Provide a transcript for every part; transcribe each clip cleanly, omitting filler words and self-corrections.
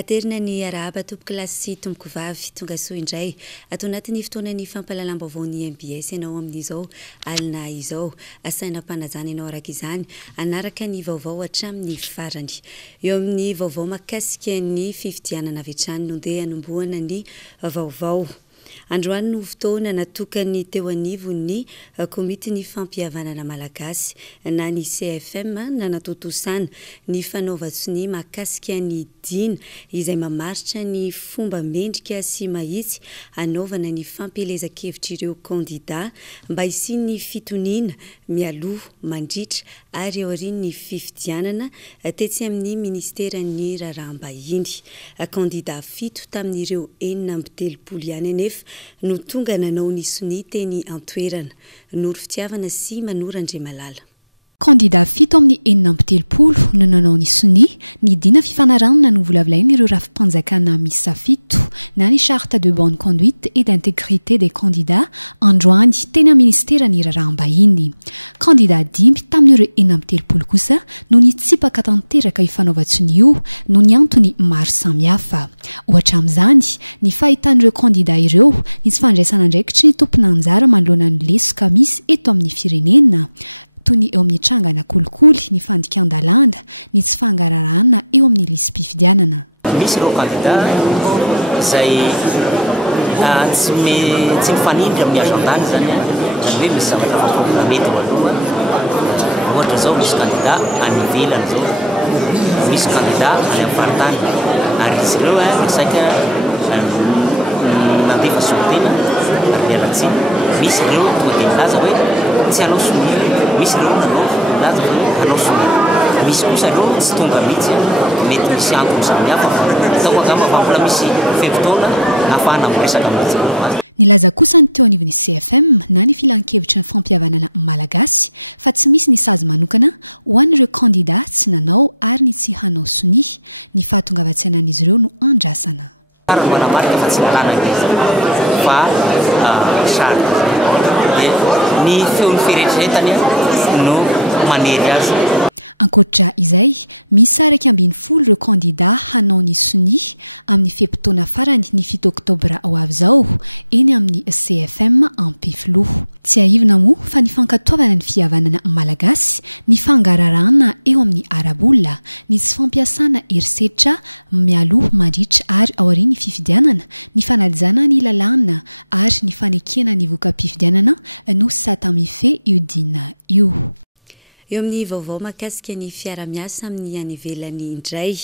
Aterina ny araba tompoko lasy tompoko vavy tonga soa indray atao anatin'ny fotoanany fampalalam-baovao ny MBS ianao amin'izao alina izao asainam-panajana ianao araka izany anaraka ny vaovao hatramin'ny farany eo amin'ny vaovao makasika ny fifidianana avy hatrany nondeha hanombohana ny vaovao. Androany no fotoana natokany teo anivony komity ny fampihavanana malagasy na ny CFM na natotosana ny fanaovatsony makasika ny dina izay mamaritra ny fomba mendrika sy mahitsy anaovana ny fampelezan-kevitra ireo kandida mba hisiany fitoniana mialoha mandritra ary aorian'ny fifidianana tetsy amin'ny ministeran'ny raharaham-bahiny. Kandida fito tamin'ireo 6 ihany anefa no tonga nanao ny soni teny antoerana noro fitiavana sy manorandre malala. Kandida fito amin'ny 6 no nanao ny soni ny dina fifanarahana no volavolaina ireo rafim-panjakana misa fito na ny charte de bonne conduite et d'intégrité des candidats androany teny amin'ny ministeran'ny raharaham-bahiny. Kandida 5 tamin'ireo 6 kosa no nitsipaka tanteraka ifanaovatsony io no ny antony maro samihafa. Ohatra amin'izany ny fahitan'ireo kandida ireo ny tsy fandraisana andraikitry ny tompona anjara manoloana ny lesoka misy eto amin'ny firenena. Tony eo amin'ny trangana kolikoly ny fandikan-dalàna ny tsy fangararana eo amin'ny lisym-pifidianana. Misy ireo kandida izay tsy mifanindry amin'ny agentany zany hoe misy zavatra fampogramety aloha. Ohatra zao misy kandida any ivelany zao, misy kandida any amin'ny faritany ary izy ireo saika nandefa sortena ary mialatsiny. Misy ireo tonga dia milaza hoe tsy hanao sonira, misy ireo milaza hoe hanao sonira. Misy kosa ireo tsy tonga mihitsy mety misy antony samihafa ataoko angamba fa mbola misy fevitaona ahafahana miresaka mihitsy. Nilaza kosa ny teo anivon'ny CFM na ny filan-kevitra ny fampihavanana malagasy fa tsy misy ny sazy manokana ho an'ireo kandida tsy nanao ary ny tsy hanao soni ny fahatongavatsainan'izy ireo no andrasana. Manamarika fa tsy lalàna izy fa sary dia ny feon'ny firetretany no manery azy. Ankoatra izay, misy 12 ireo kandida hanao ny soni amin'ny fepitoana farany ny 7 Octobra ho avy izao eny amin'ny CFM Ampifloha. Tsy aivina moa fa ny fankatoavana ny fihavanana malagasy, ny fangararana eo amin'ny arabola, ny tsy fampiasana herisetra mialoha mandritra ary aorian'ny fifidianana, ny fanajana ny lalàna ary ny fanekena ny voka-pifidianana no satamife io dina io. Eo amin'ny vaovao makasika ny fiara-miasa amin'ny any ivelany indray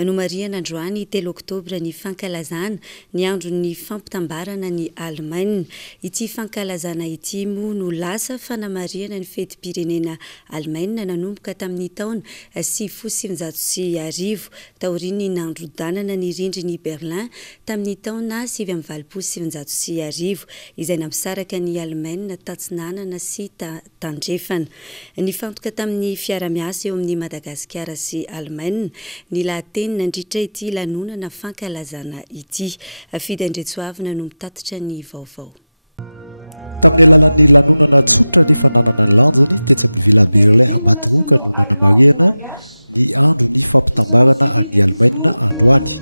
no mariana androany 3 Octobra ny fankalazana ny andro ny fampitambarana ny Allemagne. Ity fankalazana ity moa no lasa fanamariana ny fetim-pirenena Allemagne nanomboka tamin'ny taona 1790 taorian'ny nandrodanana ny rindriny Berlin tamin'ny taona 1790 izay nampisaraka ny Allemagne tatsinanana sy tandrefana. Ny ka tamin'ny fiara-miasa eo amin'ny Madagasikara sy Allemagne ny lahateny nandritra ity lanonana fankalazana ity. Fidy Andretsoavina no mitatitra ny vaovao. Tamin'ny alalan'ny lanonana tsotra rehefa nanana ny lanjany tetsy amin'ny villa Berlin Ambatoroka no nanamariana ny andro ny fampitambarana any Allemagne androany.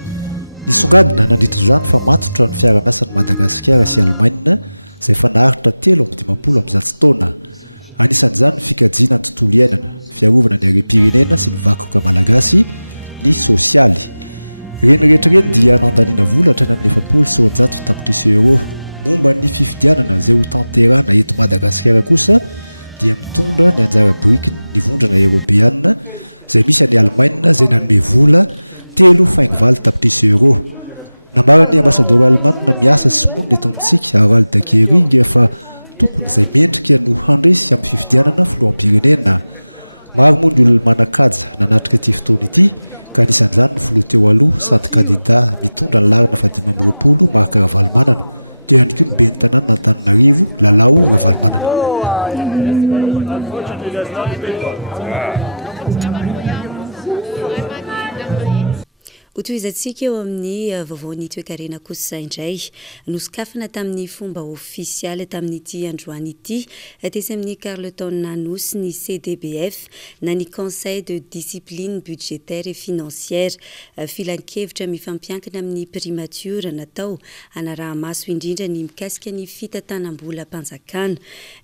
Nisongadina nandritra izany fa matotra ny fiara-miasan'ny Madagasikara sy Allemagne izay fanaharitra 350 taona. Anisan'izany fikajiana ny tontolo iainana, fiarovana ny harem-pirenena sy ny vakoka malagasy, ny sosialy. Reny rehetrareny dia nandaniana vola hatrany amin'ny 700 tapitrisa euro. Momba ny fifidianana izay ho tanterahana eto Madagasikara kosa dia mitondra ny anjara brikiny ny vondrana Europeanina izay misy any Allemagne izay nanome vola 3.4 tapitrisa euro. Namarany ambasador Allemagne miasa sy monina eto amintsika Harald Dakering fa tokony izay mendrika no handresy amin'ny fifidianana filoham-pirenena. Maro moa ny olona manan-kaja nanatrika ity fotoana ity ka anisan'izany ny filoha teo aloha sady kandida mitondra ny larina 520 Marc Ravalomanana. Teo ihany koa ny ben'ny tanàna Antananarivo Lalao Ravalomanana. Ho Itoizantsika eo amin'ny vaovaony toekarena kosa indray nosokafana tamin'ny fomba ofisialy tamin'ity androany ity tesy amin'ny Carleton nanosy ny CDBF na ny Conseil de discipline budgétaire et financière filan-kevitra mifampiankina amin'ny primature natao anarahamaso indrindra ny mikasika ny fitatanam-bola mpanjakana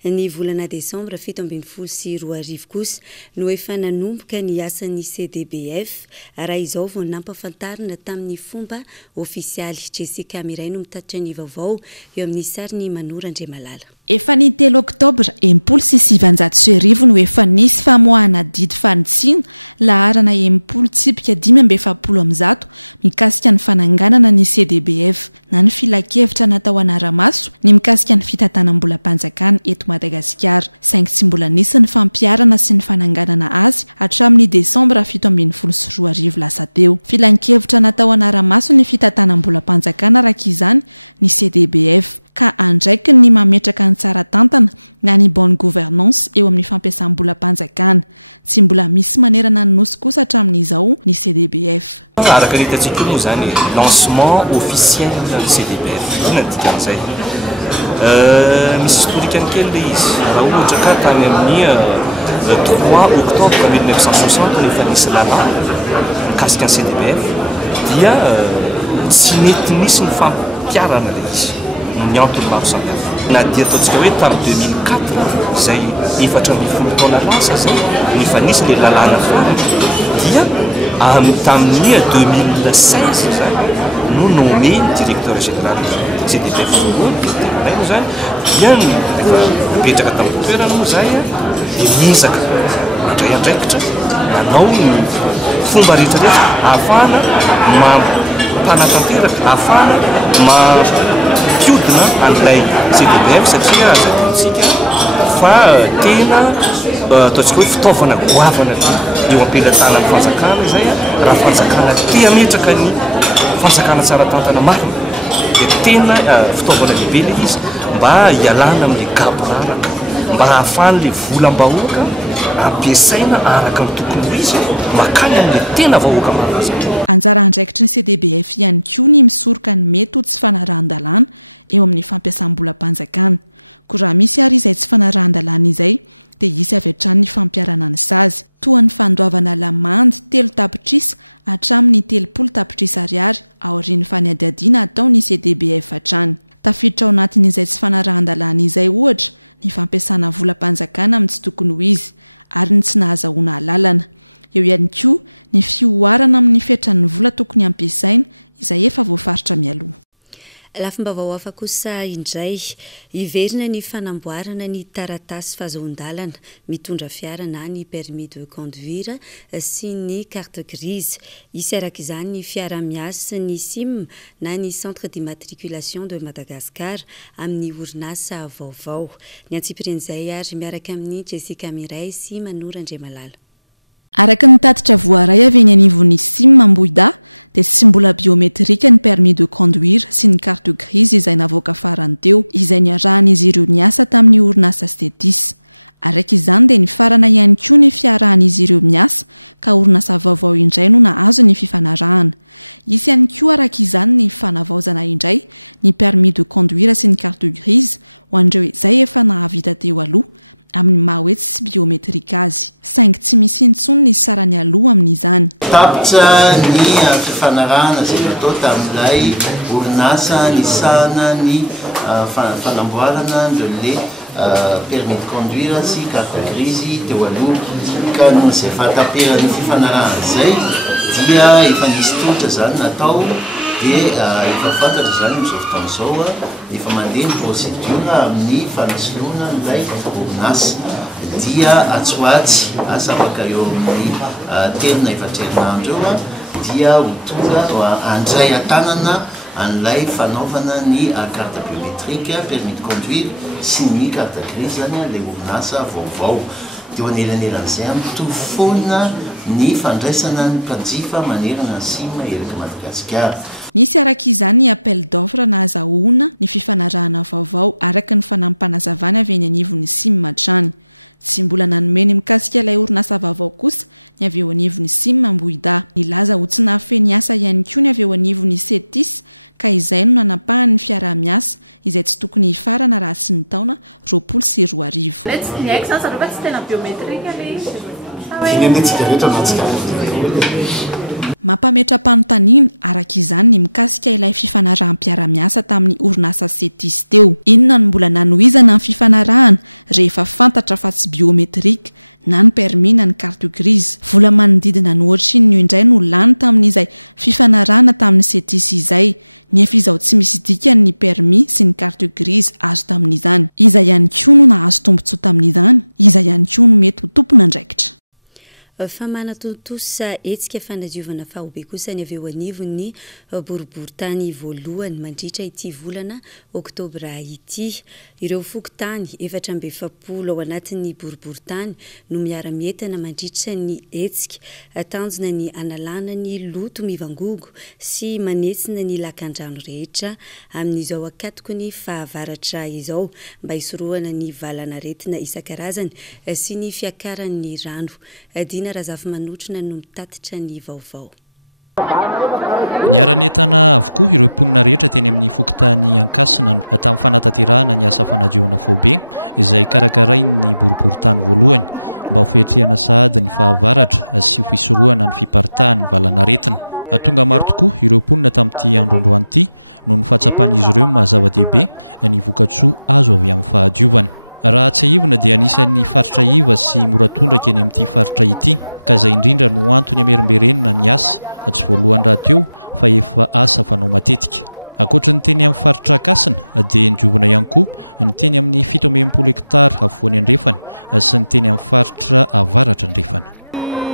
ny volana Desembre 2024 kosa no efa nanomboka ny asan'ny CDBF raha izao vao nampafantarina tamin'ny fomba ofisialy. Jessica Miray no mitatitra ny vaovao eo amin'ny sariny Manora Andriamalala. Efa ny 3 Octobra 1990 no efa nisy famoahana didy fanitsina laharana 10,770 mikasika ny fananganana ny CDBF na ny filakevitra natao anaramaso ny mikasika ny fitatanam-bola mpanjakana eto Madagasikara saingy tsy mbola nisy ny fampiarana sy ny fananganana azy hatramin'ny Desambra 2022 lasa teo. Filan-kevitra natao anaramaso ny fitatanam-bola mpanjakana araka izany ny CDBF ka andraiky ny mametraka ny tsara tantana na ny bonne gouvernance eo amin'ny fampiasam-bola mpanjakana. Tsy mbola misy manerana ny nosy kosa hatramin'izao ny CDBF. Araka ny hitantsika moa zany lancement officiel ny CDBF ina dikan'izay misy historikany kely le izy raha ohatra ka tany amin'ny 3 Octobre 1960 nefa nisy lalàna mikasika ny CDBF dia tsy mety misy ny fampiarana le izy ny antony maro samihafa na dia ataontsika hoe tamin'ny 2004 izay 4 taona lasa zay nefa nisy le lalàna foana dia tamin'ny 2016 zany no nommé directeur général CDBF voalohany zany dia efa mipetraka tamin'ny toerana moa zay dia nizaka mandray andraikitra nanao ny fomba rehetrarehetra ahafahana mampanatanteraka ahafahana mampiodina an'ilay CDBF satria azatsika fa tena ataontsika hoe fitaovana goavana eo ampelatana ny fanjakana zay raha fanjakana te ametraka ny fanjakana tsara tantana marina dia tena fitaovana lehibe le izy mba hialana amin'ny gaboraraka mba hahafahan'le volam-bahoaka ampiasaina araka ny tokony ho izy makany amin'le tena vahoaka malaza. Anjara andraikitry ny CDBF ihany koa ny misoroka ny mety ho tsy fanarahan-dalàna eo amin'ny fampiasam-bola mpanjakana. Ko raha misy ary izay tsy fanarahan-dalàna izay dia hisy avy hatrany ny fampiarana ny sazy toa ny fandoavana lamandy 3 tapitrisa hatramin'ny 30 tapitrisa ariary aorian'ny fanadihadiana ataon'ny CDBF hatrany. Tafiditra ao anatin'izay tsy fanarahan-dalàna izay ohatra ny fampiasana vola mpanjakana amin'ny tsy tokony ho izy ary ny tsy nahazahoana lalana. Eo ihany koa ny fioarana amin'ny fiatran'ny vola tokony ampiasaina izay efa voafaritra mialoha. Lafim-baovao hafa kosa indray iverina ny fanamboarana ny taratasy fahazoan-dalana mitondra fiara na ny permis de conduire sy ny carte grise. Isy araka izany ny fiara miasa ny SIM na ny centre d'immatriculation de Madagascar amin'ny orinasa Vaovao. Ny antsipirin'izay ary miaraka amin'ny Jessica Miray sy Manora Andriamalala. Araka ny tatitra voaray avy eny anivon'ny SIM Ambohida dia tsy mbola biometrika ny permis de conduire sy ny carte grise izay navoaka farany teo izay niarahan'izy ireo miasa tamin'ny orinasa STEDIS. Araka izany dia nifarana ihany koa ny fiarahan'izy ireo miasa ka orinasa Vaovao indray no nahazo ny fifanarahana. Isy ihany koa araka izany ny fanavaozana indray ny permis de conduire sy ny carte grise ho an'ireo izay efa nahavita teo aloha amin'ny maha hoe tsy biometrika azy saingy tsy misy intsony ny sarany aloha amin'izany. Tapitra ny fifanarahana izay natao tamin'ilay orinasa nisahana ny fanamboarana an'ireo permis de conduire sy carte grise teo aloha ka noho izay fahataperan'ny fifanarahana izay dia efa nisy totra zany natao dia efa fantatra zany amin'izao fotoana izao efa mandeha ny procédure amin'ny fanasoloana n'ilay orinasa dia atsoatsy asa afaka eo amin'ny terina efatrerinandro eo dia ho tonga andray an-tanana an'ilay fanaovana ny carte biométrique permis de conduire sy ny carte grise zany le orinasa Vaovao. Dia anelan'elan'izay mitovy foana ny fandraisana ny mpanjifa manerana ny SIM eraka Madagasikara. Nisy araka izany ny appel d'offre na azahoana ny fifanarahana vaovao araka ny fanampanazavana avy eny anivon'ny SIM hatrany. tsy mbola nanomeny mikasika ilay orinasa vaovao kosa ny avy eo anivon'ny Sim Ambohida. Nilaza ho tsy nahafeny asa ihany koa ny avy eo anivon'ny Setis ka izay no nanapahan'ny fiarah-miasa izay tsy tokony hifarana raha sy ny taona 24. Mampametra-panontaniana araka izany ny mikasika ilay fifanarahanm-piarah-miasa tamin'ny orinasa Setis teo. Inona no mbola nanohizana ny fifanarahana rehefa fantatra fa tsy biometrika na ny permis na ny carte grise. Vola manodidina ny ohatriny indray no lany tamin'izay fifanarahana tamin'ny Setis izay. Nefa izaho tsy misy dikany ny permis sy ny carte grise azo tamin'izany. Iza ihany koa no nahazo tombontsoa tamin'izany. Iza ihany koa no mety ho tompona andraikitra. Fa manatontosa etsika fanadiovana fahobe kosa ny avy eo anivon'ny boriboritany voalohany mandritra ity volana Octobra ity. Ireo fokontany 420 ao anatin'ny boriboritany no miara-mientana mandritra ny etsika, tanjona ny analana ny loto mivangogo sy manetsina ny lakan-drano rehetra amin'izao akatoko ny fahavaratra izao mba hisorohana ny valanaretina isan-karazany sy ny fiakaran'ny rano. Razafy manotrona no mitatitra ny vaovao. Niara-netana avokoa ireo mponina rehetra teny amin'ny fokontany ankasina tamin'ny fanatanterahana ny asa fanadiovana faobe izay karakarain'ny boriboritany voalohany mba ho fiatrehana sahady ny fahavaratra sy ho fisorohana ny fiparitahan'ny valanaretina. Tonga maro tokoa ireo mponina tamin'ity androandroany ity no ny fahatsapan'izy ireo mahazava-dehibe ny vokatsoa azo avy amin'ny fahadiovana. Raha tsy aivona dia anisan'ny faritra iva sy moratondraka eny amin'ity faritra ity ka izay indrindra no antony amerimberenina ny asa tsy voalohany raha teo fa efa asa fanao matetika. Ankoatra ny teny amin'ny faritra Kasina dia nidiovana ihany koa ny teny amin'ny 17 hektara afovoany andrefana sy ny teny amin'ny faritra avaratra andrefana.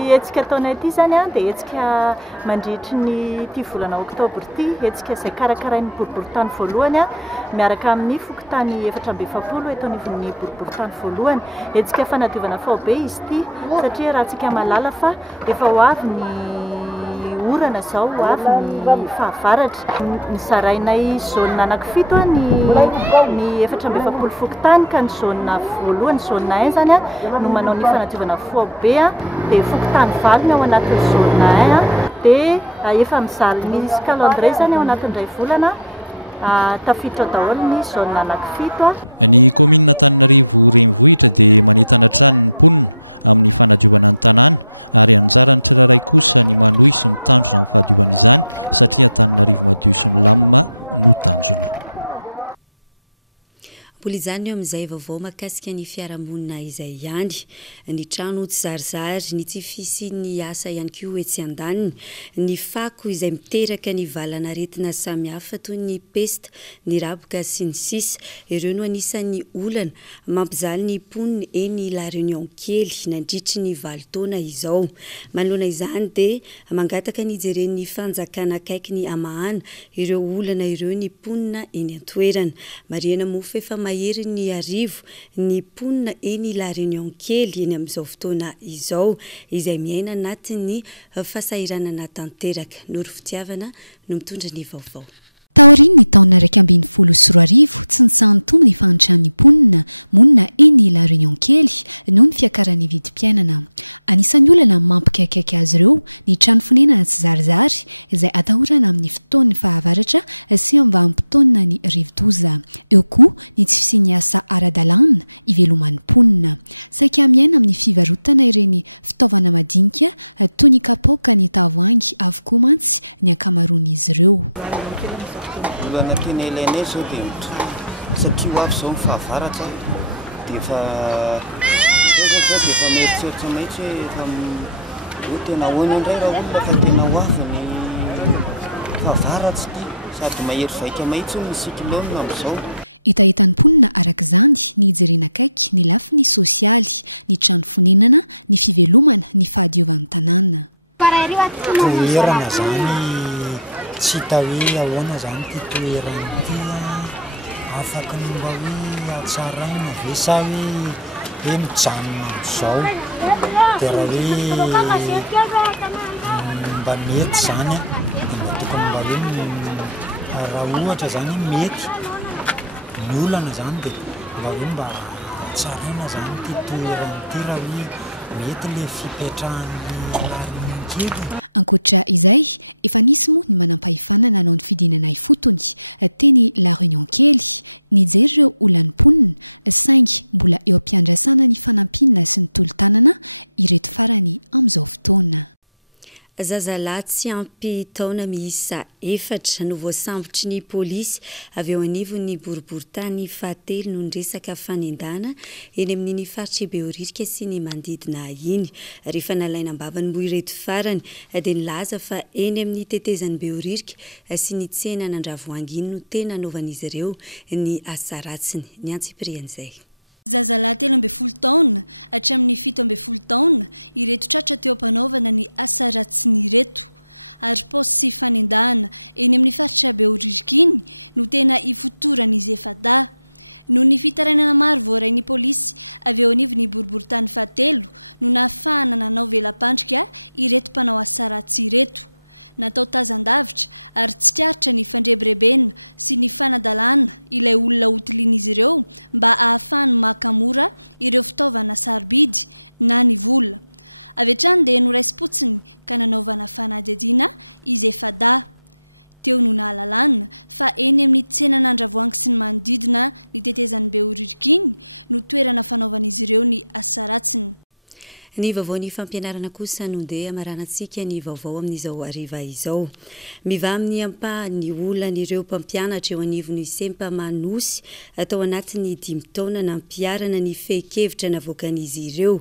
Etsika taona ity zany dia etsika mandritry ny ity volana Octobra ity, etsika izay karakarain'ny boriboritany voalohany miaraka amin'ny fokontany 420 eto anivon'ny boriboritany voalohany. Etsika fanadiovana faobe izy ity satria raha tsika malala fa efa ho avy ny orana zao, ho avy ny fahavaratra. Nizarainay zone anankifito ny 420 fokontany ka ny zone voalohany zone 1 zany no manao ny fanadiovana faobe dia fokontany valiny ao anatin'ny zone 1 dia efa mizaly ny calendrier zany ao anatin'ny 2 volana tafiditra daholo ny zone anankifito. Ny komina Antananarivo renivohitra dia manentana hatrany ny mponina amin'ny fanadiovana ny tanàna ary anjarany tsirairay kosa ny manohy sy mitandrona amin'ny fahadiovana izany satria Antananarivo madio sy milamina no tanjona. Mbola izany eo amin'izay vaovao mahakasika ny fiarahamonina izay ihany. Ny trano tsy zarizary, ny tsy fisy ny asa ihany koa etsy andaniny, ny fako izay miteraka ny valanaretina samihafa toy ny pesta, ny raboka sy ny sisa. Ireo no anisan'ny olana mampizaly ny mponina eny La Réunion kely nandritry ny 20 taona izao. Manoloana izany dia mangataka ny jeren'ny fanjakana akaiky ny amahana ireo olana ireo ny mponina eny an-toerana. Mariana Mofo efa mahery ny arivo ny mponina eny La Réunion kely eny amin'izao fotoana izao izay miaina anatin'ny fahasahiranana tanteraka. Noro fitiavana no mitondra ny vaovao. Taoriny ny taona 2024 tsy nitsahan'ny tombo ny fahantrany monina eny La Réunion kely noho ny fiakaran'ny vidim-piainana. Anisan'ny olana mampikaikaiky azy ireo ny trano fonenana tsy zarizary izay atahorana amin'ny fotoan'ny fahavaratra sy mba ampitaonina ny rivo-doza. Eo koa ny tsy fisian'ny asa ara-dalàna iveloman'ny mponina. Saika miaina amin'ny fivarotana ireny fitaovana madinika toy ny kapoaka ny tavoahangy avokoa mantsy ny ankamaroan'izy ireo. Olana tena ilainay zao dia satria ho avy zao ny fahavaratra dia efa mieritreritra mahitsy hoe tena ahoana indray raha olona fa tena ho avy ny fahavaratra ity sady mahery vaika mahitsy ny cyclone amin'izao. Hitahitan'ny mponina arak'izany ny hijerena akaiky ny lafiny sosialy, ny trano fonenana, ny fivelomana, ny fahadiovan'ny tanàna. Toerana zany tsy hita hoe ahoana zany ty toerana ity afaka ny mba hoe atsaraina ve sa hoe mijanona amin'izao dia raha hoe mba mety zany mba tokony mba hoe raha ohatra zany mety ny olana zany dia mba hoe mba tsaraina zany ty toerany ty raha hoe mety le fipetrahan'ny larinykely. Ankoatra izay efa nisy moa ny manam-pahifanana nanao ny fidinana ifotony teny la réunion kely nijery ireo olan'nymponina saingy mbola eo ampiandrasana ny fanampinana sy ny tolo-tanana ireto farany amin'izao fotoana. Zazalahy tsy ampy taona miisa 4 no voasambotry ny polisy avy eo anivon'ny boriboritany fahatelo no resaka fanendana eny amin'ny faritra Beoririka sy ny manodidina iny. Rehefa nalaina ambavany moa ireto farany dia nilaza fa eny amin'ny tetezan'ny Beoririka sy ny tsena n'Andravoahangy iny no tena nanaovan'izy ireo ny asa ratsiny. Ny antsiprian'izay. Zazalahy 13 taona hatramin'ny 17 taona ireto tratra teo ampanaovana ny asa ratsiny ireto ary posy sy fanendahana eny amin'ny faritra Beoririka iny no tena ifotoran'izy efa da. No ny fitarainana maro voarain'ny polisy avy eo anivon'ny boriboritany fahatelo no nahafahana nanao velam-pandrika ireto mpanao asa ratsy ireto. Natao tazan-davitra ary tsikaritra ny fandrebirebena sy ny fanadalana ilay olona hotilian'izy ireo mba ahafahany makamora ireo fitaovana sarobidy na ny vola. Avy hatrany dia noraisy-potsiny ka nanaovana fanadihadiana izy efa da. Teo no nahalalana fa eny amin'ny tsenan'Andravoahangy sy ny manodidina ny tetezan'ny Beoririka iny no toerana fanaovan'izy ireo ny asa ratsiny. Ny vaovao ny fampianarana kosa no ndeha amaranantsika ny vaovao amin'izao hariva izao. Miva amin'ny ampahany olan'ireo mpampianatra eo anivon'ny sempa manosy atao anatin'ny 5 taona nampiarana ny fehi-kevitra navoakan'izy ireo.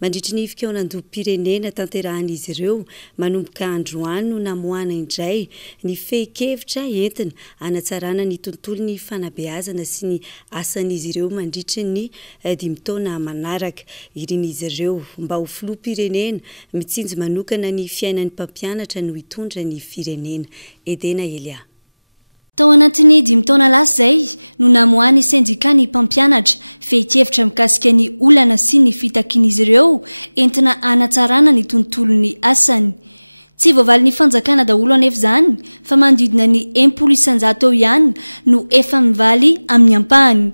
Mandritry ny fikaonan-doham-pirenena tanterahan'izy ireo manomboka androany no namoana indray ny fehi-kevitra entina hanatsarana ny tontolon'ny fanabeazana sy ny asan'izy ireo mandritry ny 5 taona manaraka. Irin'izy ireo mba ho filoham-pirenena mitsinjo manokana ny fiainan'ny mpampianatra no hitondra ny firenena. Edena Elia. Tao anatin'ny 5 taona lasa izay no namoany sendika ny mpampianatra fehi-kevitra mikasika ny olana sy ny fitakian'izy ireo entina hanatsarana ny tontolon'ny asany. Tsy voavaly ny fanjakana daholo anefa izany fa manodidina ny 100,000 eo ihany no efa mivaly amin'ny ampahany.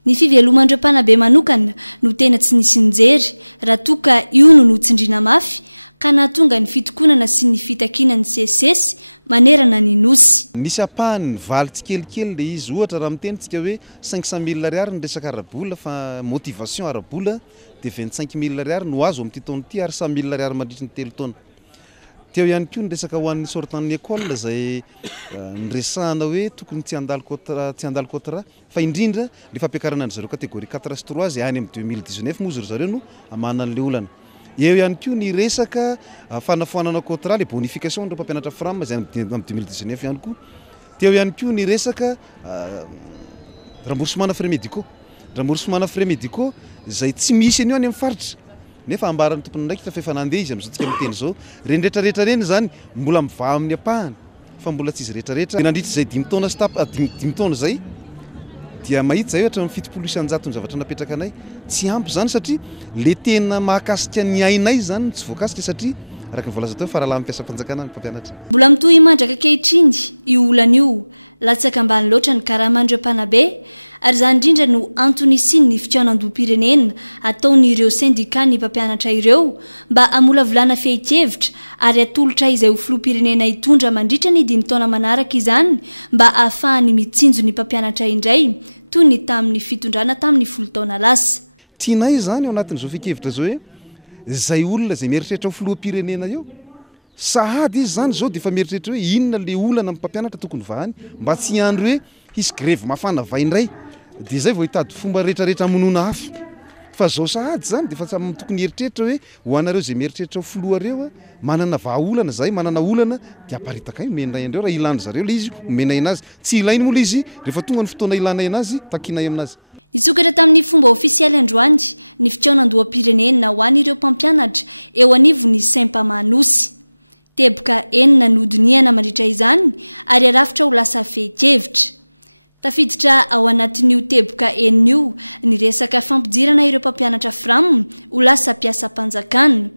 Ny fivelomandreo mpanabe manokana no tena tsy nisy nijery raha toa ka io no notsindriana mafy ka nahatonga ny fitokonana sy ny fitakianany sesesy manerana ny nosy. Nisy apahany valy tsikelikely le izy ohatra raha mitenitsika hoe 500,000 ariary ny resaka arabola fa motivation arabola dia 25,000 ariary no azo amin'ity taona ity ary 100,000 ariary mandritra ny 3 taona. Teo ihany koa ny resaka ho an'ny sortan'ny école izay niresahana hoe tokony tsy handalo contrat fa indrindra le fampiakarana an'izareo kategorie 4 sy 3 izay any amin'ny 2019 moa izy zareo no amanana an'ilay olana. Eo ihany koa ny resaka fanafoanana contrat le bonification ireo mpampianatra frama izay amin'ny 2019 ihany koa. Teo ihany koa ny resaka remboursement frais médicaux. Remboursement frais médicaux izay tsy misy anio any amin'ny faritra. Nefa ambaran'ny tompony ndraiky fa efa nandeha izy amin'izao tsika miteny zao reny rehetrarehetra reny zany mbola mivaha amin'ny apahany fa mbola tsy izy rehetrarehetra. Nandritra izay 5 taona stap 5 taona zay dia mahita zay ohatra 700,000 ny zavatra napetraka anay tsy ampy zany satria le tena mahakasika ny ainay zany tsy voakasika satria araka ny voalaza teo faralahy mampiasa fanjakana ny mpampianatra. Mbola mitohy mandraka kehitriny io olana io latsaka ambany loatra ny karaman'ireo mpanabe ary izany indrindra no antony siny ny fitianan-doham-pirenena ataon'ireo sendika ny mpampianatra ireo mba hamolavolana fehi-kevitra ary atolotra izay ho filoham-pirenena hitondra mandritra ny 5 taona manaraka izany mba ahafahany mitsinjo ny mpampianatra indray toy ny tamin'ny fitondrana tamin'ny 10 taona lasa. Tianay zany ao anatin'izao fehi-kevitra zao hoe zay olona zay mieritreritra ho filoham-pirenena eo sahady izy zany zao dia efa mieritreritra hoe inona le olana amin'ny mpampianatra tokony vahany mba tsy andro hoe hisy grève mafana vaindray dia zay vao hitady fomba rehetrarehetra hamonoana hafa fa zao sahady zany dia efa tokony eritreritra hoe ho anareo zay mieritreritra ho filohareo manana vahaolana zay manana olana dia aparitaka io menay andreo raha ilana zareo le izy omenay anazy tsy ilainy moa le izy rehefa tonga ny fotoana ilanay anazy takinay aminazy. Nitsokatra tamin'ny fomba ofisialy androany ny fitianan-doham-pirenena ho an'ireo mpampianatra eo anivon'ny sempa manosy. Teboka 9 nodiniana mandritra izany ary arafitra ho lasa fehi-kevitra. Tafiditra ao anatin'io teboka 9 io ny resaka fampidirana ireo mpampianatra frama ho lasa mpiasa-panjakana.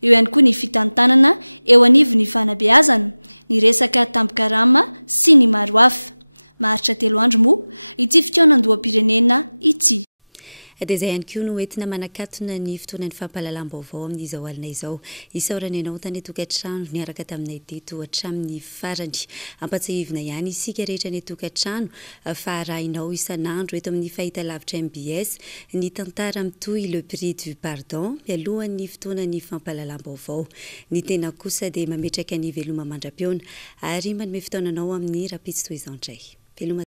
Eo ihany koa ny fitantanana eo anivon'ny fanabeazana, ny resaka tampikarama sy ny maro hafa. Maharitra 3 andro moa ity fitianan-doham-pirenena ity. dia izay ihany koa no entina manakatona ny fotoanan'ny fampahalalam-baovao amin'izao alina izao isaorana ianao tany tokantrano niaraka taminay teto hatramin'ny farany ampatsahivina ihany isika rehetra ny tokantrano fa arahinao isan'andro eto amin'ny fahitalavitra MBS ny tantara mitoy le prix du pardon mialohan'ny fotoanan'ny fampahalalam-baovao ny tena kosa dia mametraka ny veloma mandram-piona ary manome fotoananao amin'ny rapitsy toy izao indray veloma